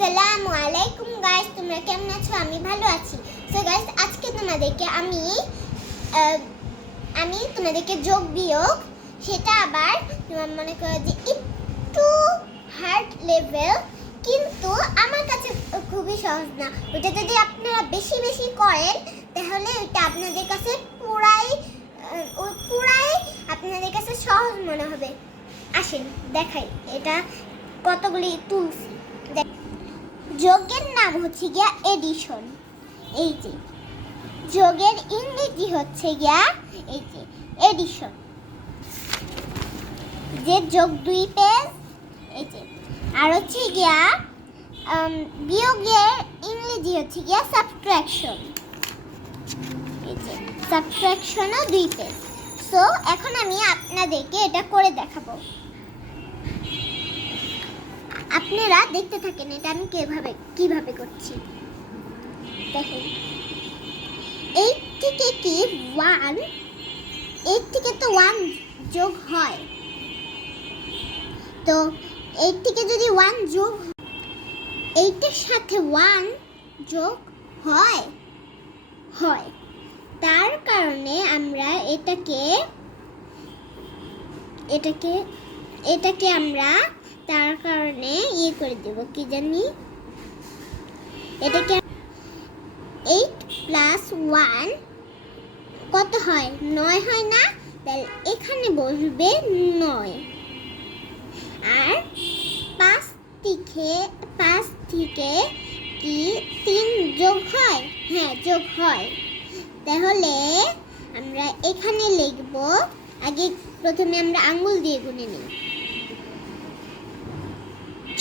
আসসালামু আলাইকুম গাইস, তোমরা কেমন আছো? আমি ভালো আছি। সো গাইস, আজকে তোমাদেরকে আমি তোমাদেরকে যোগ বিয়োগ, সেটা আবার তোমার মনে করো যে একটু হার্ড লেভেল, কিন্তু আমার কাছে খুবই সহজ না। ওটা যদি আপনারা বেশি বেশি করেন তাহলে ওটা আপনাদের কাছে পুরাই আপনাদের কাছে সহজ মনে হবে। আসেন দেখাই এটা কতগুলি তুলছি। যোগের নাম হচ্ছে গিয়া এডিশন। এই যে যোগের ইংরেজি হচ্ছে গিয়া এই যে এডিশন। যে যোগ 2 পেজ, এই যে। আর হচ্ছে গিয়া বিয়োগের ইংরেজি হচ্ছে গিয়া সাবট্রাকশন। এই যে সাবট্রাকশনও 2 পেজ। সো এখন আমি আপনাদেরকে এটা করে দেখাবো, আপনারা দেখতে থাকেন এটা আমি কিভাবে করছি। দেখেন, 8 থেকে কি 1, 8 থেকে তো 1 যোগ হয়, তো 8 থেকে যদি 1 যোগ, 8 এর সাথে 1 যোগ হয়, তার কারণে আমরা এটাকে আমরা তার কারণে করে দেব, কি জানি, এটাকে 8 প্লাস 1 কত হয়? 9 হয় না? তাহলে এখানে বসবে 9। আর 5 থেকে কি 3 যোগ হয়? হ্যাঁ, যোগ হয়। তাহলে আমরা এখানে লিখব, আগে প্রথমে আমরা আঙ্গুল দিয়ে গুনে নিই।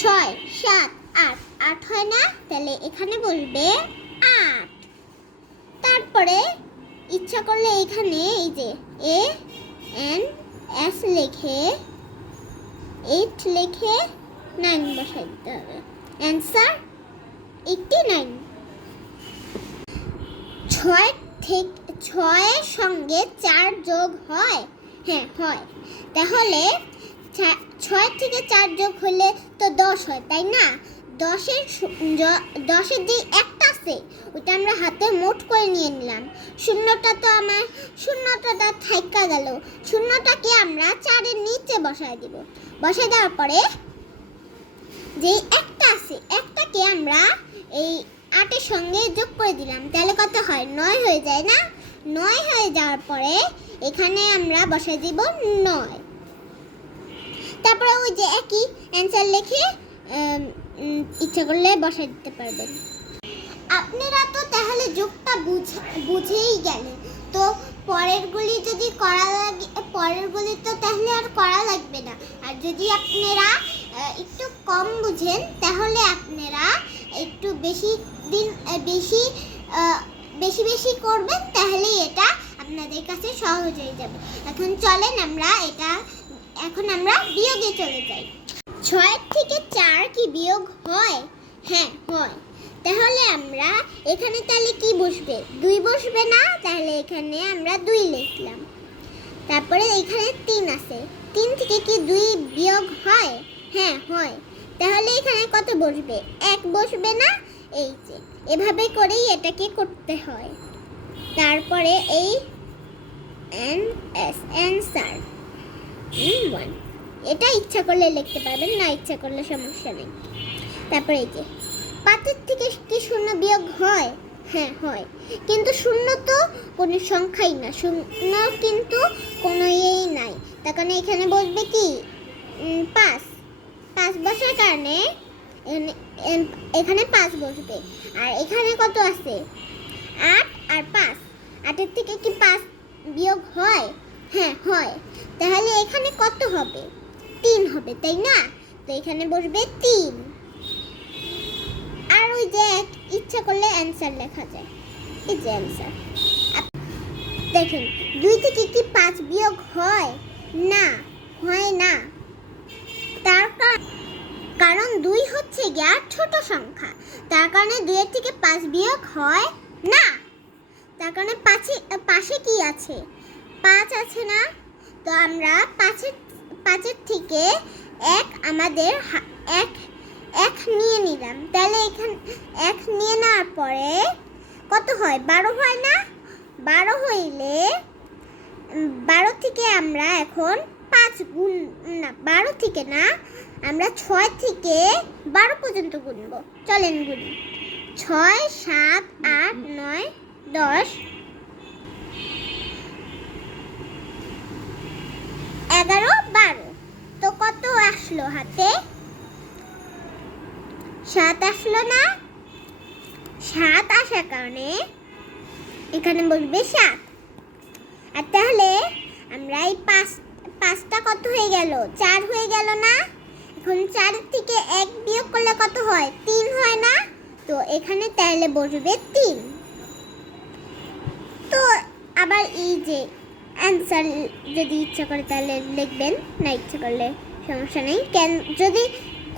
6, 7, 8, 8 হয় না? তাহলে এখানে বলবে 8। তারপরে ইচ্ছা করলে এখানে এই যে ANS লিখে 8 লিখে 9 বসাই দিতে হবে। অ্যান্সার 89। 6 এর সঙ্গে 4 যোগ হয়? হ্যাঁ, হয়। তাহলে 6 থেকে 4 যোগ হলে তো 10 হয়, তাই না? 10 এর যে একটা আছে ওটা আমরা হাতে মোট করে নিয়ে নিলাম। শূন্যটা থাইকা গেল। শূন্যটাকে আমরা 4 এর নিচে বসায় দিব। বসায় দেওয়ার পরে যে একটা আছে, একটাকে আমরা এই 8 এর সঙ্গে যোগ করে দিলাম। তাহলে কত হয়? 9 হয়ে যায় না? 9 হয়ে যাওয়ার পরে এখানে আমরা বসায় দিব 9। তারপরে ওই যে একই অ্যান্সার লিখে ইচ্ছা করলে বসাই দিতে পারবেন। আপনারা তো তাহলে যোগটা বুঝেই গেলেন। তো পরেরগুলি যদি করা লাগে, পরেরগুলি তো তাহলে আর করা লাগবে না। আর যদি আপনারা একটু কম বুঝেন তাহলে আপনারা একটু বেশি করবেন, তাহলে এটা আপনাদের কাছে সহজ হয়ে যাবে। এখন চলেন এখন আমরা বিয়োগে চলে যাই। 6 থেকে 4 কি বিয়োগ হয়? হ্যাঁ, হয়। তাহলে আমরা এখানে তাহলে কি বসবে? 2 বসবে না? তাহলে এখানে আমরা 2 লিখলাম। তারপরে এখানে 3 আছে, 3 থেকে কি 2 বিয়োগ হয়? হ্যাঁ, হয়। তাহলে এখানে কত বসবে? 1 বসবে না? এই যে এভাবে করেই এটাকে করতে হয়। তারপরে এই অ্যান্সার 1। এটা ইচ্ছা করলে লিখতে পারবেন, না ইচ্ছা করলে সমস্যা নেই। তারপরে এই যে 5 থেকে কি 0 বিয়োগ হয়? হ্যাঁ, হয়। কিন্তু 0 তো কোনো সংখ্যাই না, 0 কিন্তু কোনো নাই। তার কারণে এখানে বসবে কি 5 বসার কারণে এখানে 5 বসবে। আর এখানে কত আছে? 8 আর 5। 8 থেকে কি 5 বিয়োগ হয়? হ্যাঁ, হয়। তাহলে এখানে কত হবে? 3 হবে, তাই না? তো এখানে বসবে 3। আর ওই যে ইচ্ছা করলে অ্যান্সার লেখা যায়, এই যে অ্যান্সার। দেখেন, 2 থেকে কি 5 বিয়োগ হয়? না, হয় না। তার কারণ 2 হচ্ছে গিয়া ছোট সংখ্যা, তার কারণে 2 এর থেকে 5 বিয়োগ হয় না। তার কারণে পাশে কি আছে? 5 আছে না? তো আমরা 5 এর থেকে 1 আমাদের 1 নিয়ে নিব। নিলাম, তাহলে এখানে 1 নিয়ে নেওয়ার পরে কত হয়? 12 হয় না? 12 হইলে 12 থেকে আমরা এখন 5 গুণ না, 12 থেকে না, আমরা 6 থেকে 12 পর্যন্ত গুনব। চলেন গুনি। 6, 7, 8, 9, 10, 11, 12। তো কত আসলো হাতে? 7 আসলো না? 7 আসার কারণে এখানে বসবে 7। আর তাহলে আমরা এই 5টা কত হয়ে গেল? 4 হয়ে গেল না? এখন 4 থেকে 1 বিয়োগ করলে কত হয়? 3 হয় না? তো এখানে তাহলে বসবে 3। তো আবার এই যে অ্যান্সার যদি ইচ্ছা করে তাহলে লিখবেন, না ইচ্ছা করলে সমস্যা নেই। যদি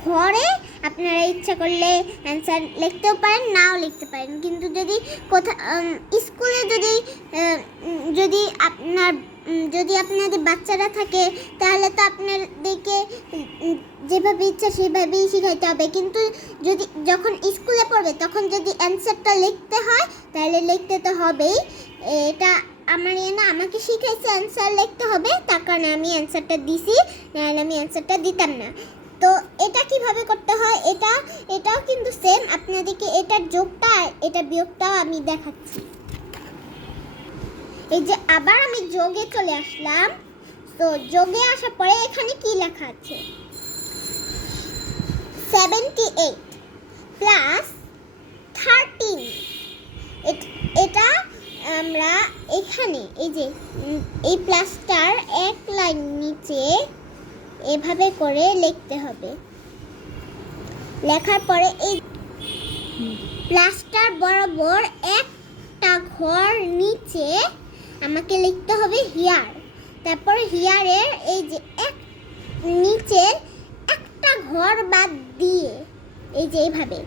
ঘরে আপনারা ইচ্ছা করলে অ্যান্সার লিখতেও পারেন, নাও লিখতে পারেন। কিন্তু যদি স্কুলে যদি আপনাদের বাচ্চারা থাকে তাহলে তো আপনাদেরকে যেভাবে ইচ্ছা সেভাবেই শেখাইতে হবে। কিন্তু যখন স্কুলে পড়বে তখন যদি অ্যান্সারটা লিখতে হয় তাহলে লিখতে তো হবেই। এটা আমাকে শিখাইছে অ্যান্সার লিখতে হবে, তার কারণে আমি অ্যান্সারটা দিছি, নাহলে আমি অ্যান্সারটা দিতাম না। তো এটা কিভাবে করতে হয়, এটাও কিন্তু সেম। আপনাদেরকে এটার যোগটা আর এটা বিয়োগটাও আমি দেখাচ্ছি। এই যে আবার আমি যোগে চলে আসলাম। তো যোগে আসার পরে এখানে কি লেখা আছে? 78 প্লাস 13। এটা আমরা এখানে এই যে এই প্লাসটার এক লাইন নিচে এভাবে করে লিখতে হবে। লেখার পরে এই প্লাসটার বরাবর একটা ঘর নিচে আমাকে লিখতে হবে হিয়ার। তারপর হিয়ারের এই যে নিচের একটা ঘর বাদ দিয়ে এই যে এইভাবে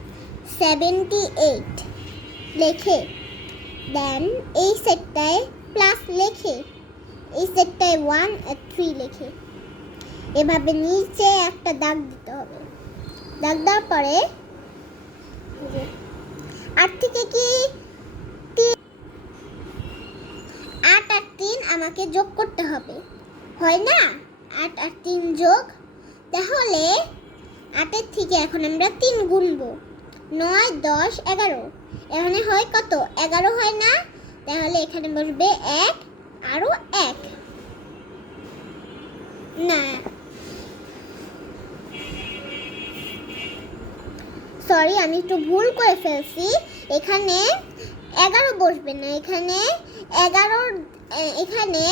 78 লেখে, দেন এই সেটটায় প্লাস লেখে, এই সেটটায় 1 আর 3 লেখে, এভাবে নিচে একটা দাগ দিতে হবে। দাগ দেওয়ার পরে 8 থেকে কি 8 আর 3 আমাকে যোগ করতে হবে, হয় না? 8 আর 3 যোগ, তাহলে 8 থেকে এখন আমরা 3 গুনবো। 9, 10, 11। এখানে হয় কত? 11 হয় না? তাহলে এখানে বসবে 1 আরো 1। না, সরি, আমি একটু ভুল করে ফেলছি। এখানে 11 বসবে না, এখানে 11 এখানে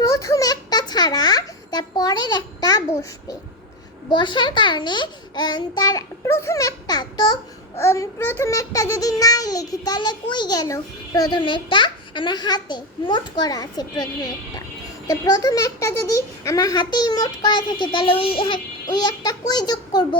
প্রথম একটা ছাড়া তার পরের একটা বসবে। বসার কারণে তার প্রথম একটা, তো প্রথম একটা যদি নাই লিখি তাহলে কই গেল? প্রথম একটা আমার হাতে মোট করা আছে প্রথম একটা। তো প্রথম একটা যদি আমার হাতেই মোট করা থাকে তাহলে ওই একটা কই যোগ করব?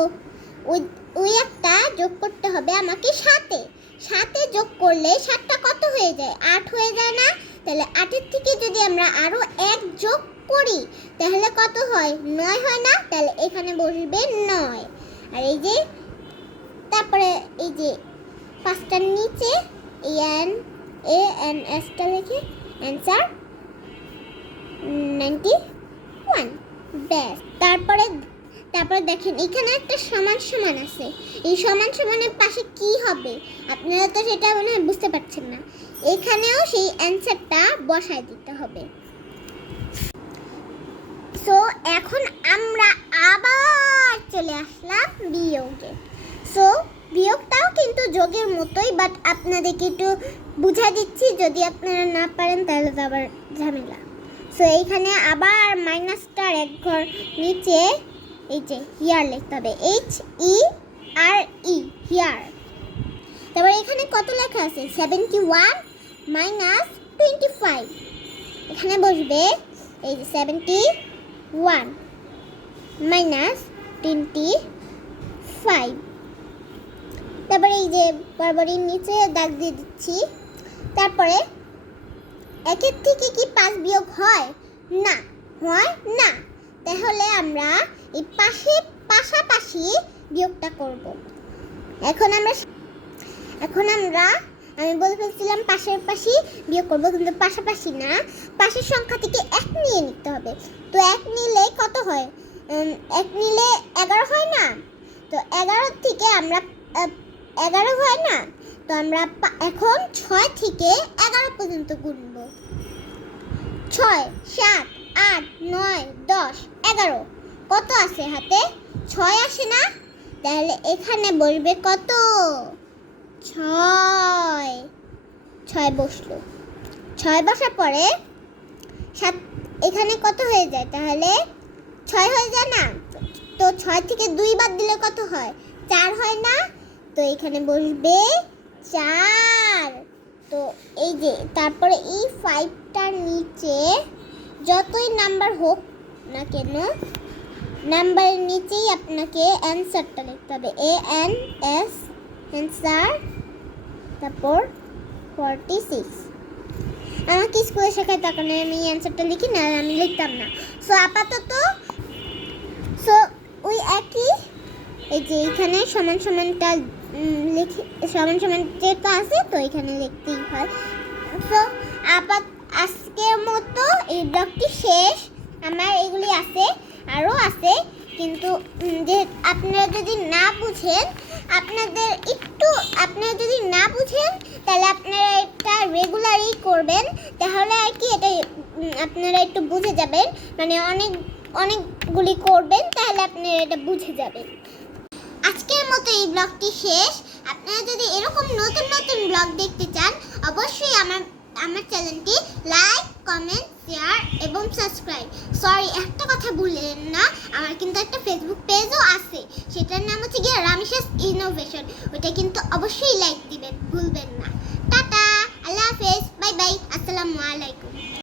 ওই একটা যোগ করতে হবে আমাকে 7-এ যোগ করলে 7টা কত হয়ে যায়? 8 হয়ে যায় না? তাহলে 8-এর থেকে যদি আমরা আরো 1 যোগ করি তাহলে কত হয়? 9 হয় না? তাহলে এখানে বসবে 9। আর এই যে তারপরে এই যে 5টার নিচে ANS-টা লিখে অ্যান্সার 91। ব্যাস। তারপরে দেখেন এখানে একটা সমান সমান আছে। এই সমান সমানের পাশে কি হবে? আপনারা তো সেটা মনে হয় বুঝতে পারছেন না। এখানেও সেই অ্যান্সারটা বসায় দিতে হবে। সো এখন আমরা আবার চলে আসলাম বিয়োগে। সো বিয়োগটাও কিন্তু যোগের মতোই, বাট আপনাদেরকে একটু বুঝা দিচ্ছি, যদি আপনারা না পারেন তাহলে তো আবার ঝামেলা। সো এইখানে আবার মাইনাসটার এক ঘর নিচে এই যে হিয়ার লিখতে হবে, HERE, হিয়ার। তারপর এখানে কত লেখা আছে? 71 মাইনাস 25। এখানে বসবে এই যে 71 মাইনাস 25। তারপরে এই যে বরাবরের নিচে দাগ দিয়ে দিচ্ছি। তারপরে 1-এর থেকে কি 5 বিয়োগ হয়? না, হয় না। তাহলে আমরা এই পাশাপাশি বিয়োগটা করব। এখন আমরা আমি বলে ফেলছিলাম পাশের পাশি বিয়োগ করবো, কিন্তু পাশাপাশি না, পাশের সংখ্যা থেকে 1 নিয়ে নিতে হবে। তো 1 নিলে কত হয়? 1 নিলে 11 হয় না? তো 11 থেকে আমরা 11 হয় না? তো আমরা এখন 6 থেকে 11 পর্যন্ত গুনব। 6, 7, 8, 9, 10, 11 কত আছে হাতে? 6 আসে না? তাহলে এখানে বসবে কত? 6 বসলো। 6 বসার পরে 7 এখানে কত হয়ে যায়? তাহলে 6 হয়ে যায় না? তো 6 থেকে 2 বাদ দিলে কত হয়? 4 হয় না? তো এখানে বসবে 4। তো এই যে তারপরে এই 5টার নিচে যতই নাম্বার হোক না কেন, নাম্বারের নিচেই আপনাকে অ্যানসারটা লিখতে হবে। ANS অ্যানসার, তারপর 46। আমাকে স্কুলে শেখায় তখন আমি অ্যানসারটা লিখি না, আমি লিখতাম না। সো আপাতত ওই একই, এই যে এখানে সমান সমানটা লিখে সমান সমান যেটা আছে তো এখানে লিখতেই হয়। সো আজকের মতো এই ব্লগটি শেষ। আমার এগুলি আছে, আরও আছে, কিন্তু যে আপনারা যদি না বুঝেন তাহলে আপনারা এটা রেগুলারই করবেন, তাহলে আর কি এটা আপনারা একটু বুঝে যাবেন, মানে অনেকগুলি করবেন, তাহলে আপনারা এটা বুঝে যাবেন। আজকের মতো এই ব্লগটি শেষ। আপনারা যদি এরকম নতুন নতুন ব্লগ দেখতে চান, অবশ্যই আমার চ্যানেলটি লাইক, কমেন্ট, শেয়ার এবং সাবস্ক্রাইব। সরি, একটা কথা ভুলেন না, আমার কিন্তু একটা ফেসবুক পেজও আছে, সেটার নাম হচ্ছে গিয়ে রামিশাস ইনোভেশন। ওটা কিন্তু অবশ্যই লাইক দিবেন, ভুলবেন না। টাটা, আল্লাহ হাফেজ, বাই বাই, আসসালামু আলাইকুম।